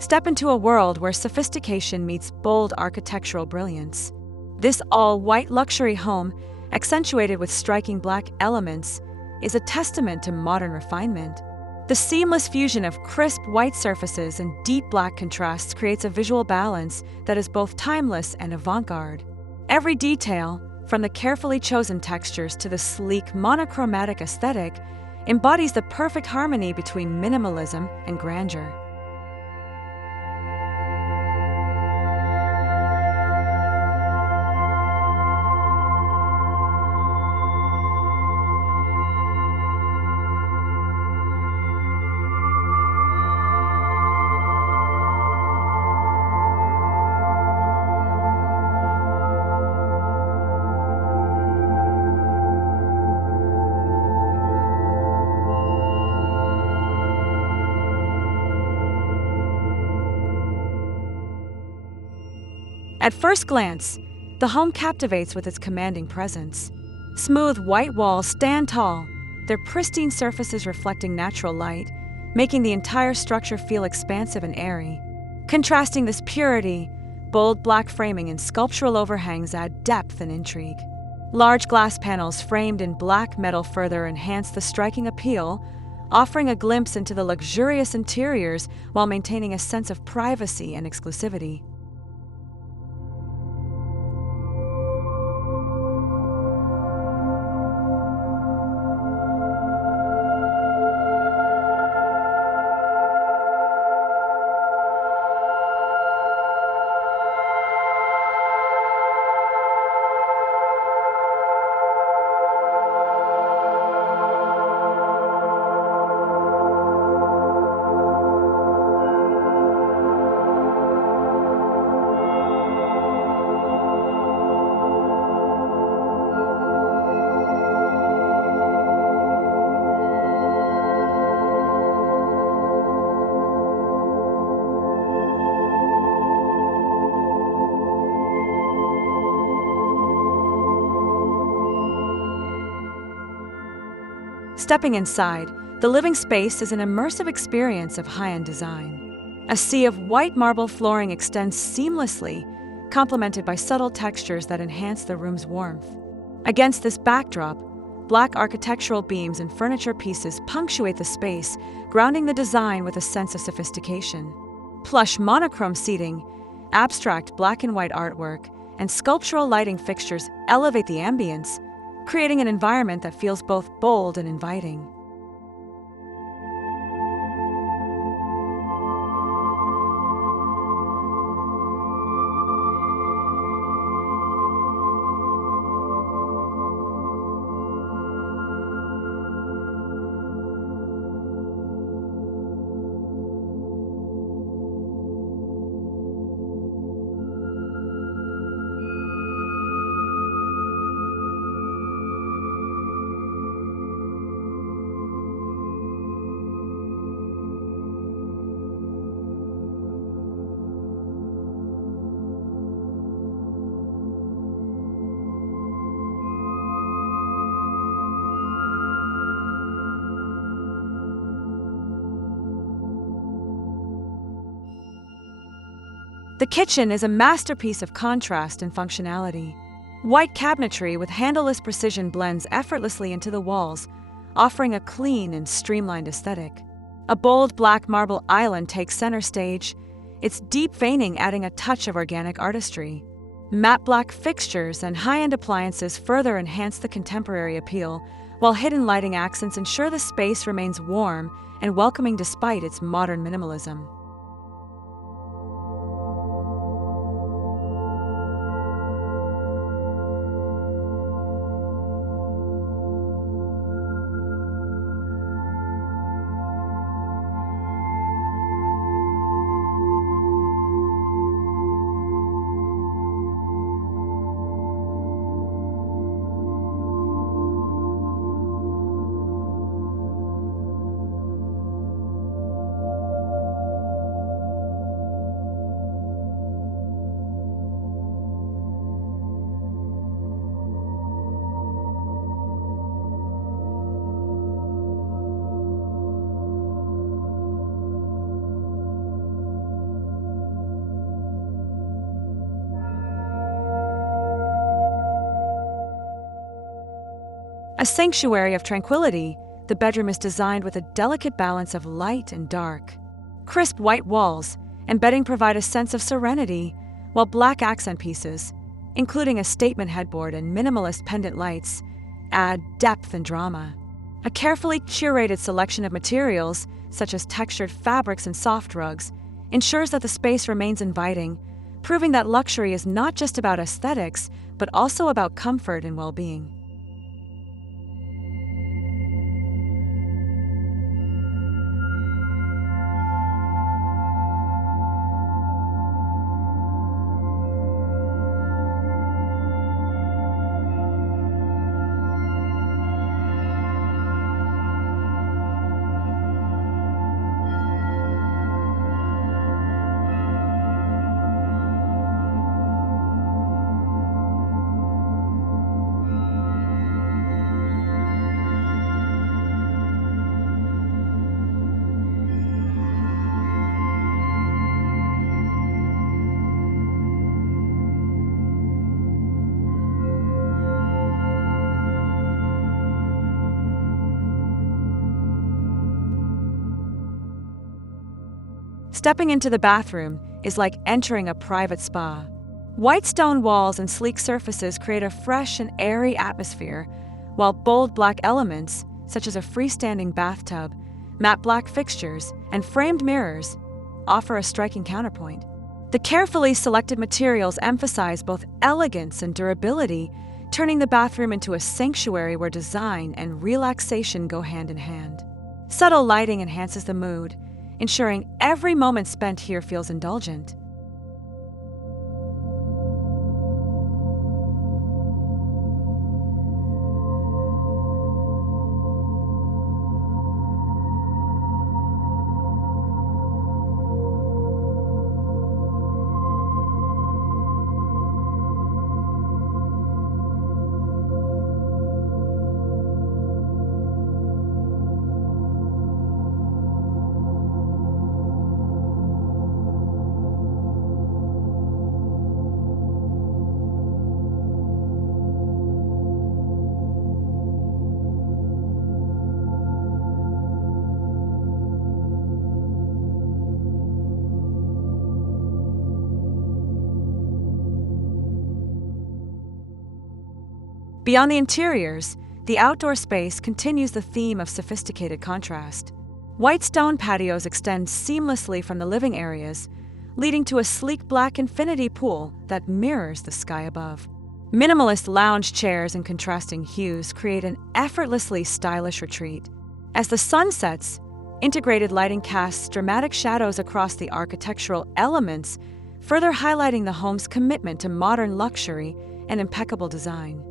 Step into a world where sophistication meets bold architectural brilliance. This all-white luxury home, accentuated with striking black elements, is a testament to modern refinement. The seamless fusion of crisp white surfaces and deep black contrasts creates a visual balance that is both timeless and avant-garde. Every detail, from the carefully chosen textures to the sleek monochromatic aesthetic, embodies the perfect harmony between minimalism and grandeur. At first glance, the home captivates with its commanding presence. Smooth white walls stand tall, their pristine surfaces reflecting natural light, making the entire structure feel expansive and airy. Contrasting this purity, bold black framing and sculptural overhangs add depth and intrigue. Large glass panels framed in black metal further enhance the striking appeal, offering a glimpse into the luxurious interiors while maintaining a sense of privacy and exclusivity. Stepping inside, the living space is an immersive experience of high-end design. A sea of white marble flooring extends seamlessly, complemented by subtle textures that enhance the room's warmth. Against this backdrop, black architectural beams and furniture pieces punctuate the space, grounding the design with a sense of sophistication. Plush monochrome seating, abstract black and white artwork, and sculptural lighting fixtures elevate the ambience, creating an environment that feels both bold and inviting. The kitchen is a masterpiece of contrast and functionality. White cabinetry with handleless precision blends effortlessly into the walls, offering a clean and streamlined aesthetic. A bold black marble island takes center stage, its deep veining adding a touch of organic artistry. Matte black fixtures and high-end appliances further enhance the contemporary appeal, while hidden lighting accents ensure the space remains warm and welcoming despite its modern minimalism. A sanctuary of tranquility, the bedroom is designed with a delicate balance of light and dark. Crisp white walls and bedding provide a sense of serenity, while black accent pieces, including a statement headboard and minimalist pendant lights, add depth and drama. A carefully curated selection of materials, such as textured fabrics and soft rugs, ensures that the space remains inviting, proving that luxury is not just about aesthetics, but also about comfort and well-being. Stepping into the bathroom is like entering a private spa. White stone walls and sleek surfaces create a fresh and airy atmosphere, while bold black elements, such as a freestanding bathtub, matte black fixtures, and framed mirrors, offer a striking counterpoint. The carefully selected materials emphasize both elegance and durability, turning the bathroom into a sanctuary where design and relaxation go hand in hand. Subtle lighting enhances the mood, ensuring every moment spent here feels indulgent. Beyond the interiors, the outdoor space continues the theme of sophisticated contrast. White stone patios extend seamlessly from the living areas, leading to a sleek black infinity pool that mirrors the sky above. Minimalist lounge chairs and contrasting hues create an effortlessly stylish retreat. As the sun sets, integrated lighting casts dramatic shadows across the architectural elements, further highlighting the home's commitment to modern luxury and impeccable design.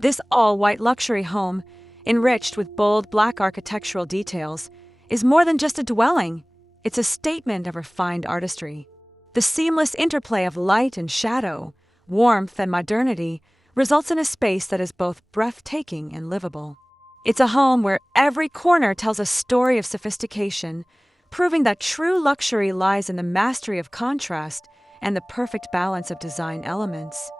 This all-white luxury home, enriched with bold black architectural details, is more than just a dwelling. It's a statement of refined artistry. The seamless interplay of light and shadow, warmth and modernity, results in a space that is both breathtaking and livable. It's a home where every corner tells a story of sophistication, proving that true luxury lies in the mastery of contrast and the perfect balance of design elements.